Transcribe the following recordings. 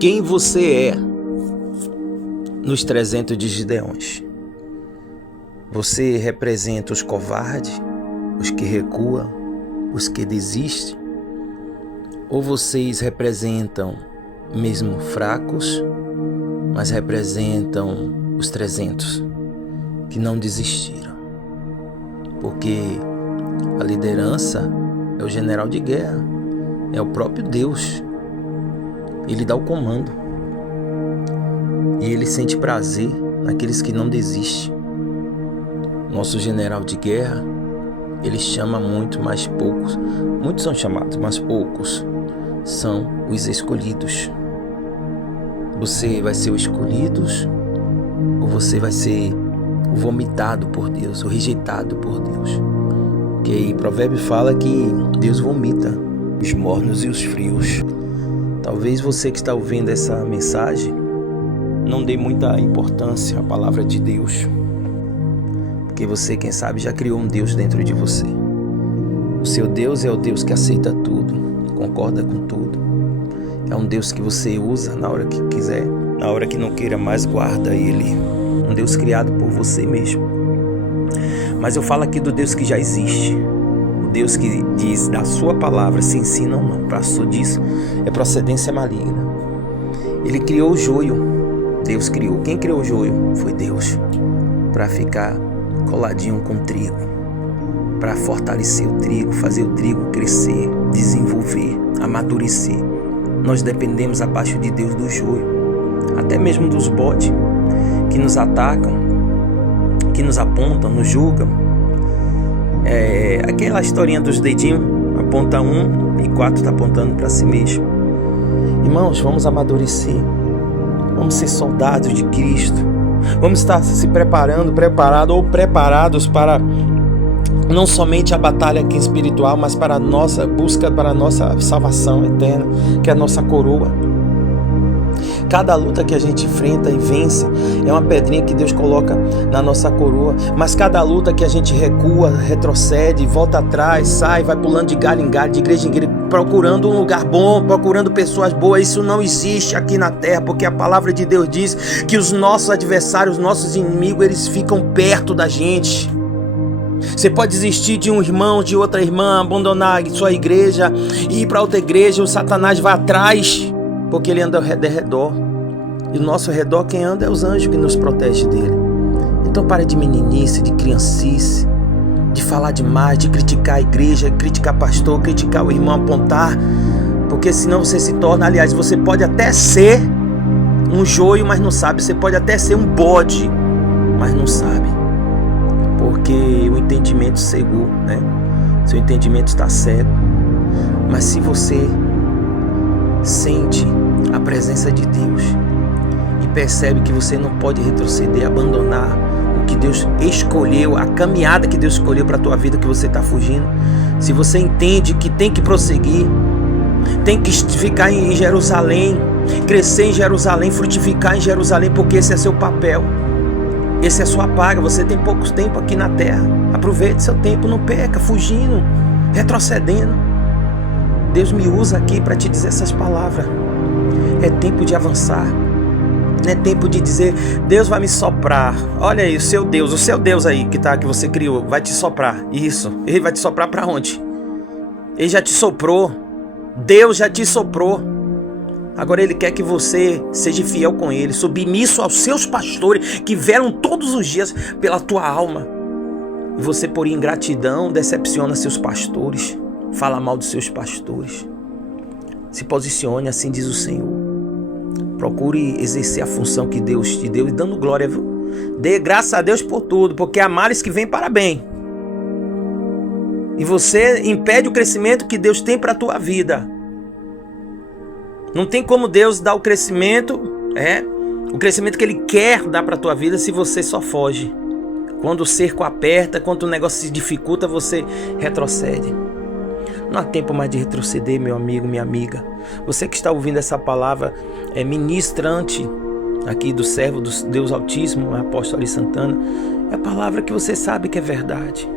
Quem você é nos 300 de Gideões? Você representa os covardes, os que recuam, os que desistem? Ou vocês representam mesmo fracos, mas representam os 300 que não desistiram? Porque a liderança é o general de guerra, é o próprio Deus. Ele dá o comando e ele sente prazer naqueles que não desistem. Nosso general de guerra, ele chama muito, mas poucos. Muitos são chamados, mas poucos são os escolhidos. Você vai ser o escolhido ou você vai ser o vomitado por Deus, o rejeitado por Deus? Porque Provérbios fala que Deus vomita os mornos e os frios. Talvez você que está ouvindo essa mensagem não dê muita importância à palavra de Deus, porque você, quem sabe, já criou um Deus dentro de você. O seu Deus é o Deus que aceita tudo, concorda com tudo. É um Deus que você usa na hora que quiser, na hora que não queira mais, guarda ele. Um Deus criado por você mesmo. Mas eu falo aqui do Deus que já existe. Deus que diz da sua palavra se ensina ou não. Passou disso é procedência maligna. Ele criou o joio. Deus criou. Quem criou o joio? Foi Deus. Para ficar coladinho com o trigo. Para fortalecer o trigo, fazer o trigo crescer, desenvolver, amadurecer. Nós dependemos abaixo de Deus do joio. Até mesmo dos bodes que nos atacam, que nos apontam, nos julgam. Aquela historinha dos dedinhos, aponta um e 4 está apontando para si mesmo. Irmãos, vamos amadurecer, vamos ser soldados de Cristo, vamos estar se preparados para não somente a batalha aqui espiritual, mas para a nossa busca, para a nossa salvação eterna, que é a nossa coroa. Cada luta que a gente enfrenta e vence é uma pedrinha que Deus coloca na nossa coroa. Mas cada luta que a gente recua, retrocede, volta atrás, sai, vai pulando de galho em galho, de igreja em igreja, procurando um lugar bom, procurando pessoas boas, isso não existe aqui na terra, porque a palavra de Deus diz que os nossos adversários, os nossos inimigos, eles ficam perto da gente. Você pode desistir de um irmão, de outra irmã, abandonar sua igreja, ir para outra igreja, o Satanás vai atrás, porque ele anda ao redor. E o nosso redor, quem anda é os anjos que nos protegem dele. Então para de meninice, de criancice, de falar demais, de criticar a igreja, criticar pastor, criticar o irmão, apontar. Porque senão você se torna, aliás, você pode até ser um joio, mas não sabe. Você pode até ser um bode, mas não sabe. Porque o entendimento cegou, né? Seu entendimento está cego. Mas se você sente a presença de Deus e percebe que você não pode retroceder, abandonar o que Deus escolheu, a caminhada que Deus escolheu para a tua vida, que você está fugindo, se você entende que tem que prosseguir, tem que ficar em Jerusalém, crescer em Jerusalém, frutificar em Jerusalém, porque esse é seu papel, esse é sua paga. Você tem pouco tempo aqui na terra, aproveite seu tempo, não perca fugindo, retrocedendo. Deus me usa aqui para te dizer essas palavras. É tempo de avançar. Não é tempo de dizer, Deus vai me soprar. Olha aí, o seu Deus aí que você criou, vai te soprar. Isso, ele vai te soprar para onde? Ele já te soprou. Deus já te soprou. Agora ele quer que você seja fiel com ele, submisso aos seus pastores que velam todos os dias pela tua alma. E você, por ingratidão, decepciona seus pastores. Fala mal dos seus pastores. Se posicione, assim diz o Senhor. Procure exercer a função que Deus te deu e dando glória, viu? Dê graças a Deus por tudo, porque há males que vêm para bem. E você impede o crescimento que Deus tem para a tua vida. Não tem como Deus dar o crescimento que Ele quer dar para a tua vida se você só foge. Quando o cerco aperta, quando o negócio se dificulta, você retrocede. Não há tempo mais de retroceder, meu amigo, minha amiga. Você que está ouvindo essa palavra é ministrante aqui do servo do Deus Altíssimo, o apóstolo Ali Santana. É a palavra que você sabe que é verdade.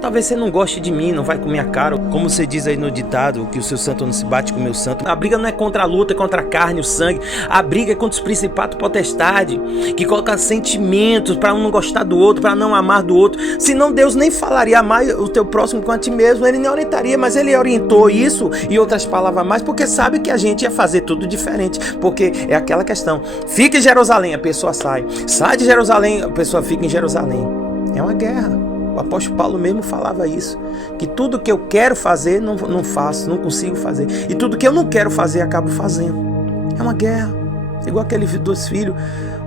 Talvez você não goste de mim, não vai com minha cara. Como você diz aí no ditado, que o seu santo não se bate com o meu santo. A briga não é contra a luta, é contra a carne, o sangue. A briga é contra os principados potestade, que coloca sentimentos para um não gostar do outro, para não amar do outro. Senão Deus nem falaria amar o teu próximo com a ti mesmo. Ele nem orientaria, mas ele orientou isso e outras palavras a mais, porque sabe que a gente ia fazer tudo diferente. Porque é aquela questão. Fica em Jerusalém, a pessoa sai. Sai de Jerusalém, a pessoa fica em Jerusalém. É uma guerra. O apóstolo Paulo mesmo falava isso, que tudo que eu quero fazer não faço, não consigo fazer, e tudo que eu não quero fazer acabo fazendo. É uma guerra, igual aquele dos filhos.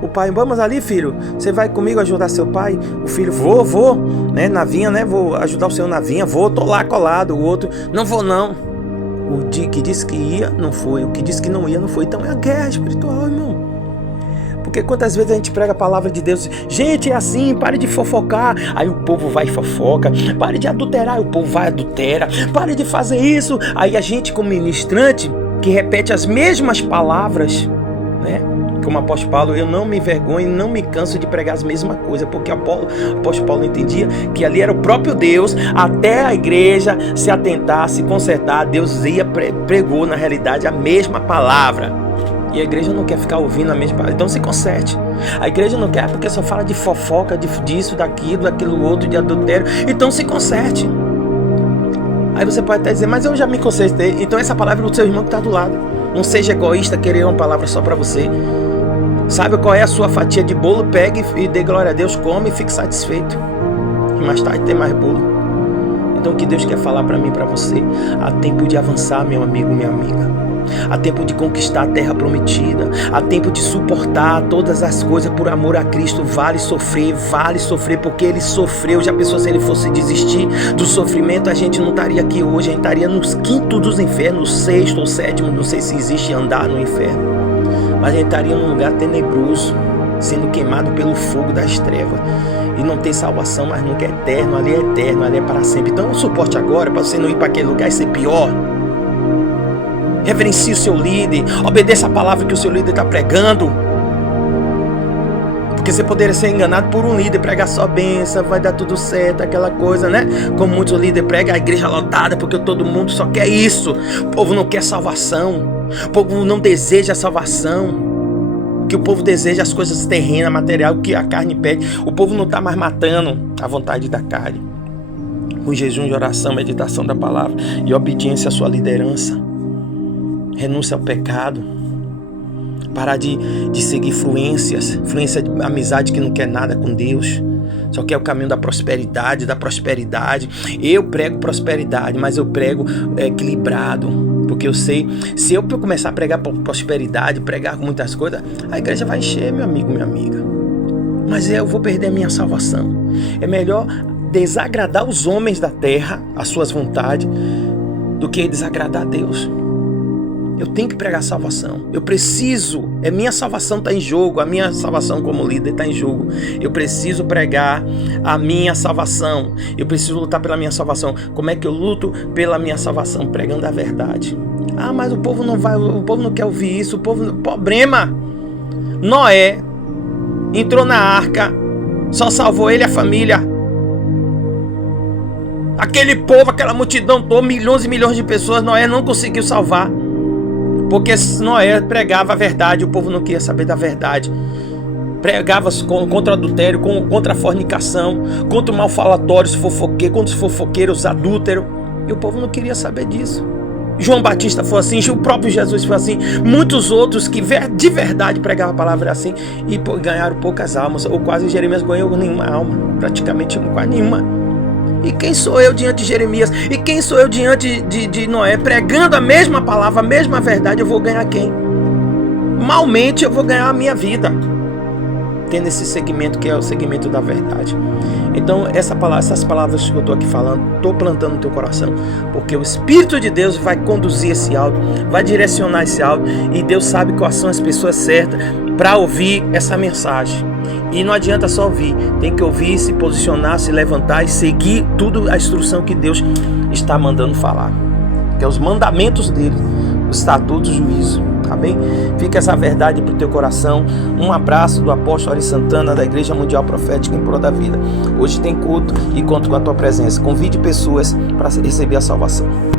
O pai, vamos ali, filho, você vai comigo ajudar seu pai? O filho, vou, né, na vinha, né, vou ajudar o senhor na vinha, tô lá colado. O outro, não vou não. O que disse que ia, não foi. O que disse que não ia, não foi. Então é a guerra espiritual, irmão. Porque quantas vezes a gente prega a palavra de Deus, gente, é assim, pare de fofocar, aí o povo vai e fofoca, pare de adulterar, o povo vai e adultera, pare de fazer isso, aí a gente como ministrante, que repete as mesmas palavras, né, como o apóstolo Paulo, eu não me envergonho, não me canso de pregar as mesmas coisas, porque o apóstolo Paulo entendia que ali era o próprio Deus, até a igreja se atentar, se consertar, Deus pregou na realidade a mesma palavra. E a igreja não quer ficar ouvindo a mesma palavra. Então se conserte. A igreja não quer porque só fala de fofoca, disso, daquilo outro, de adultério. Então se conserte. Aí você pode até dizer, mas eu já me consertei. Então essa palavra é do seu irmão que está do lado. Não seja egoísta, querer uma palavra só para você. Sabe qual é a sua fatia de bolo? Pegue e dê glória a Deus, come e fique satisfeito. E mais tarde tem mais bolo. Então o que Deus quer falar para mim e para você? Há tempo de avançar, meu amigo, minha amiga. Há tempo de conquistar a terra prometida. Há tempo de suportar todas as coisas por amor a Cristo. Vale sofrer, porque Ele sofreu. Já pensou se Ele fosse desistir do sofrimento? A gente não estaria aqui hoje, a gente estaria nos quintos dos infernos, sexto ou sétimo, não sei se existe andar no inferno. Mas a gente estaria num lugar tenebroso, sendo queimado pelo fogo das trevas. E não ter salvação, mas nunca é eterno, ali é para sempre. Então suporte agora, para você não ir para aquele lugar e ser pior. Reverencie o seu líder, obedeça a palavra que o seu líder está pregando. Porque você poderia ser enganado por um líder, pregar só bênção, vai dar tudo certo, aquela coisa, né? Como muitos líderes pregam, a igreja lotada, porque todo mundo só quer isso. O povo não quer salvação, o povo não deseja salvação. O que o povo deseja as coisas terrenas, material, o que a carne pede. O povo não está mais matando a vontade da carne. Com jejum de oração, meditação da palavra e obediência à sua liderança. Renúncia ao pecado. Parar de seguir influência de amizade que não quer nada com Deus. Só quer o caminho da prosperidade. Eu prego prosperidade, mas eu prego equilibrado. Porque eu sei, se eu começar a pregar prosperidade, pregar muitas coisas, a igreja vai encher, meu amigo, minha amiga. Mas eu vou perder a minha salvação. É melhor desagradar os homens da terra, as suas vontades, do que desagradar a Deus. Eu tenho que pregar salvação. Eu preciso. Minha salvação está em jogo. A minha salvação como líder está em jogo. Eu preciso pregar a minha salvação. Eu preciso lutar pela minha salvação. Como é que eu luto pela minha salvação? Pregando a verdade. Ah, mas o povo não vai. O povo não quer ouvir isso. O povo. Problema. Noé entrou na arca. Só salvou ele e a família. Aquele povo, aquela multidão toda, milhões e milhões de pessoas, Noé não conseguiu salvar. Porque Noé pregava a verdade, o povo não queria saber da verdade. Pregava contra o adultério, contra a fornicação, contra o malfalatório, contra os fofoqueiros, adúlteros. E o povo não queria saber disso. João Batista foi assim, o próprio Jesus foi assim. Muitos outros que de verdade pregavam a palavra assim e ganharam poucas almas. Ou quase Jeremias ganhou nenhuma alma, praticamente quase nenhuma. E quem sou eu diante de Jeremias? E quem sou eu diante de Noé? Pregando a mesma palavra, a mesma verdade, eu vou ganhar quem? Malmente eu vou ganhar a minha vida. Tendo esse segmento que é o segmento da verdade. Então essas palavras que eu estou aqui falando, estou plantando no teu coração. Porque o Espírito de Deus vai conduzir esse áudio, vai direcionar esse áudio. E Deus sabe quais são as pessoas certas para ouvir essa mensagem. E não adianta só ouvir, tem que ouvir, se posicionar, se levantar e seguir tudo a instrução que Deus está mandando falar. Que é os mandamentos dele. estatuto e juízo. Amém? Fica essa verdade para o teu coração. Um abraço do apóstolo Ari Santana, da Igreja Mundial Profética em Prol da Vida. Hoje tem culto e conto com a tua presença. Convide pessoas para receber a salvação.